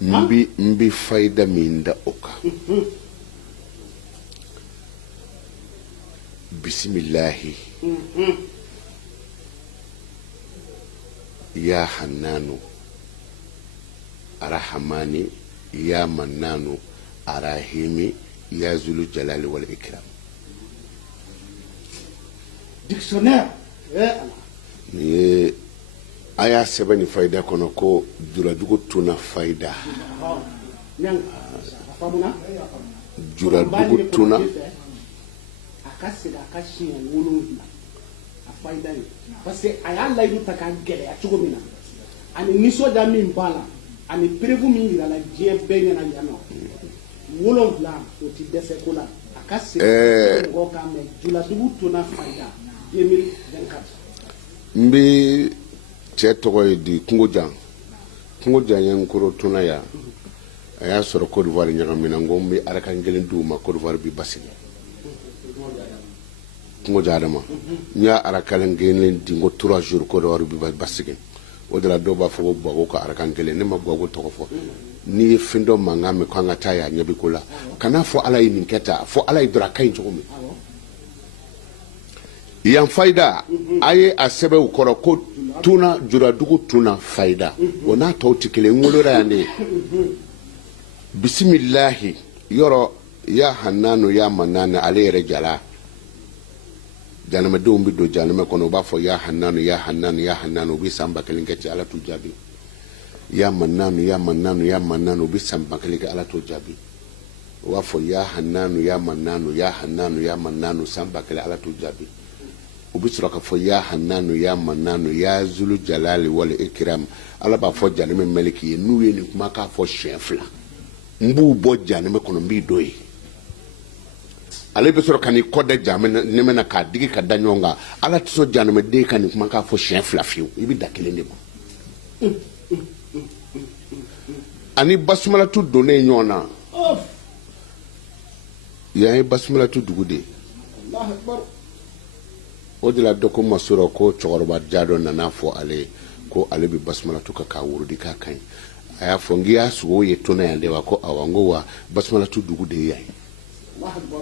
mbi fayda min da oka bismillahi ya hannanu arhamani ya mannanu arahimi ya zulu jalali wal ikram. Dictionnaire ni aya sebani fayda kono ko juradugo tuna fayda juradugo tuna akasida akashi wolonvila afayda ni parce que aya la yu taka gele atugo mina ani niso da min bala ani prevu min ira la je benya na yano wolonvila o ti dese kola akasida ngo kame juradugo tuna fayda 2024 mbi cetoy di kungojan yan kuro tuna ya aya soro Côte d'Ivoire nyagamina ngombe arakan gelen duma Côte d'Ivoire bi basi kungoja nya arakan gelen di ngo 3 jours Côte d'Ivoire bi basi o de la doba fo bo ko arakan gelen ne ma gogo to fo ni findo mangame ko ngata ya nyabi kula kana fo ala yin keta fo ala idra kain chomi yan fayda aye asebe ukoro ko tuna juradugu tuna fayda ona tawti kele ngolora yande bismillahi yoro ya hannanu ya manana alayre jala janama do mbido janama kono ba fo ya hannanu ya hannanu ya hannanu bi samba kele ngati ala tu jabi ya mannanu ya mannanu ya mannanu bi samba kele ala tu jabi wa fo ya hannanu ya mannanu ya hannanu ya mannanu samba kele ala tu jabi ubisroka fo ya hannanu ya mannanu ya zulu jalali wal ikram ala ba fo janime meliki nuwe ni kuma ka fo chefla mbu bo janime kono mbi doyi ale bisroka ni koda jamena nemena ka digi ka danyonga ala tso janime de kan kuma ka fo chefla fiu ibi dakele ne ko ani basmala tu donné nyona ya basmala tu dugude Allahu akbar o de la doko masuro ko chogorba jado nana fo ale ko ale bi basmala to ka wurudi ka kan aya fo ngiya suwo ye tona yande wa ko awango wa basmala to dugu de yayi Allahu akbar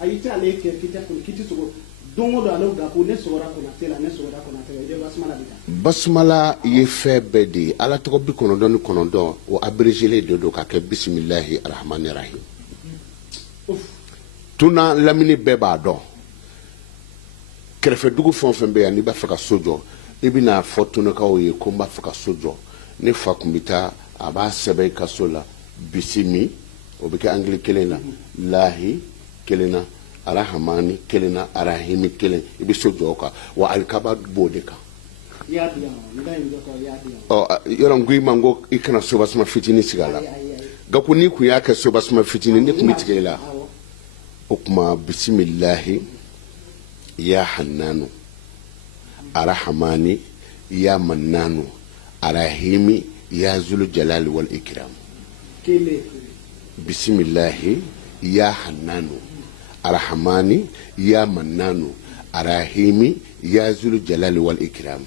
ayita ale ke kita ko kiti sugo dongo do alo ga ko ne sogora ko na tela ne sogora ko na tela je basmala bita basmala ye febedi ala to bi kono don o abrégé do ka ke bismillahir rahmanir rahim tuna lamini beba do kerefe dugu fon be ani ba faka sojo ibina fotuna ka o ye ko ba faka sojo ne fakumbita aba sebe ka sola bisimi o be ka angli kelena lahi kelena arahmani kelena arahimi kelen ibi sojo ka wa alkaba bodeka ya biya ndai ndo ko ya biya o yoron gui mango ikana soba sama fitini sigala ga ku ni ku ya ka soba sama fitini ni ku mitigela okuma bismillahi ya hannanu arahmani ya mannanu arahimi ya zulu jalali wal ikram bismillahi ya hannanu arahmani ya mannanu arahimi ya zulu jalali wal ikram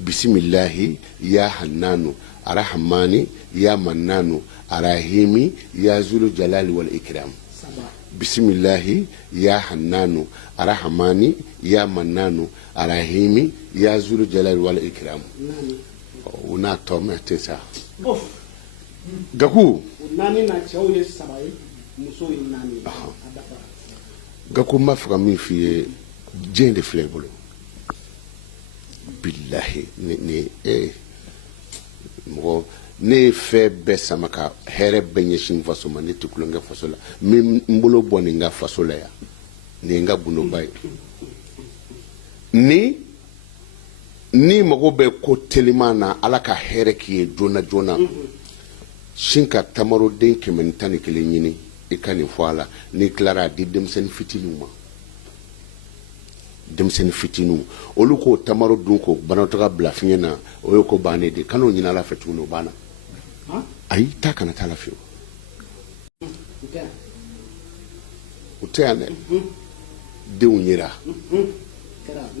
bismillahi ya hannanu arahmani ya mannanu arahimi ya zulu jalali wal ikram bismillahi ya hannanu arahmani ya mannanu arahimi ya zulu jalali wal ikram una tome tesa gaku nani na chawye sabai muso nani gaku mafka mi fi jende flebolo billahi ni mo ne fe besama ka here benye shin faso mane tukulonga faso la mi mbolo boni nga faso la ya ni nga buno bay ni mago be ko telimana alaka here ki jona shinka tamaro den kementani kele nyini ikani fala ni clara di demsen fitinuma oluko tamaro dunko banato bla finyana oyoko bane de kano nyina la fetuno bana ay takana tala fiyo utane de unyira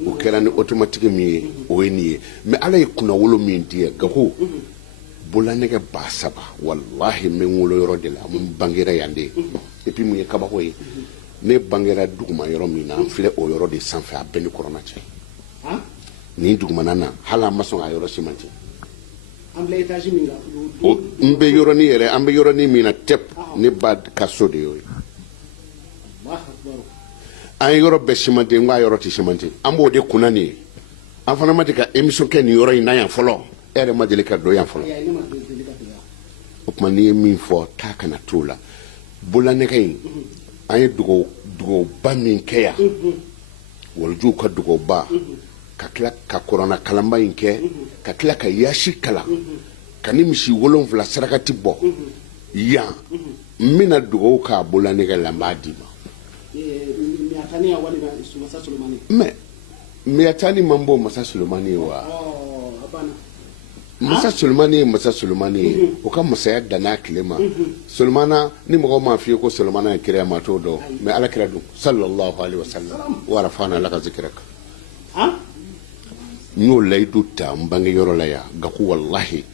ukera ni automatique mi oenie me ala ikuna wolo mi ndiye gako bola nege ba saba wallahi men wolo yoro de la mun bangera yande et puis mun kaba hoye ne bangera duguma yoro mina file o yoro de sanfɛ a bɛɛ ni corona cɛ ni duguma nana hala ma sɔn a yoro simanti an bɛ étage min kan n bɛ yɔrɔnin yɛrɛ an bɛ yɔrɔnin min na tɛp ne ba ka so de y'o ye an ye yɔrɔ bɛɛ simanti n ko a yɔrɔ tɛ simanti an b'o de kunna nin ye an fana ma deli ka émission kɛ nin yɔrɔ in na yan fɔlɔ e yɛrɛ ma deli ka dɔ yan fɔlɔ o tuma n'i ye min fɔ taa kana t'o la bololanɛgɛ in an ye dugawuba min kɛ yan walijuw ka dugawuba ka tila ka kɔrɔna kalanba in kɛ ka tila ka yaasi kalan ka ni misi 7 sarakati bɔ yan n bɛna dugawu k'a bololanɛgɛ la n b'a d'i ma mais miyatani man bɔ masa Solomani ye wa masa Solomani ye masa Solomani ye o ka masaya danna tile ma Solomana ni mɔgɔw m'a f'i ye ko Solomana ye kira ma t'o dɔn mais ala kira dun sallallahu alaihi wasallam wa rafa'na laka zikraka n y'o layidu ta n bange yɔrɔ la yan nka ko wallahi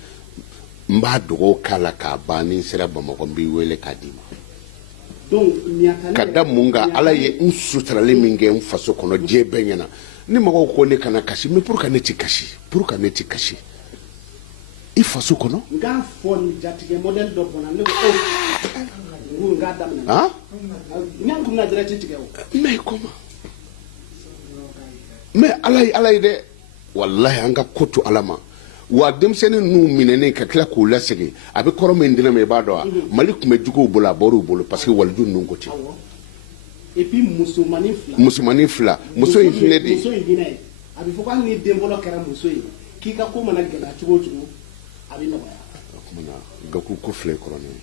n b'a dogo k'a la k'a ban ni n sera Bamakɔ n b'i wele k'a d'i ma ka da mun kan ala ye n suturali min kɛ n faso kɔnɔ diɲɛ bɛɛ ɲɛna ni mɔgɔw ko ne kana kasi mais pour que ne ti kasi i faso kɔnɔ n k'a fɔ nin jatigɛ modèle dɔ bɔnna ne ko n k'a daminɛ n kun na direct tigɛ o mais comment mais ala ye dɛ wallahi an ka ko to ala ma wa denmisɛnnin ninnu minɛnen ka tila k'u lasegin a bɛ kɔrɔ min dina ma i b'a dɔn wa mali tun bɛ juguw bolo a bɔr'u bolo parce que waliju ninnu ko ten et puis musomanin fila muso in hinɛ de muso in hinɛ a bɛ fɔ ko hali ni den fɔlɔ kɛra muso ye k'i ka ko mana gɛlɛya cogo o cogo a bɛ nɔgɔya o kumana gaku ko filɛ kɔrɔlen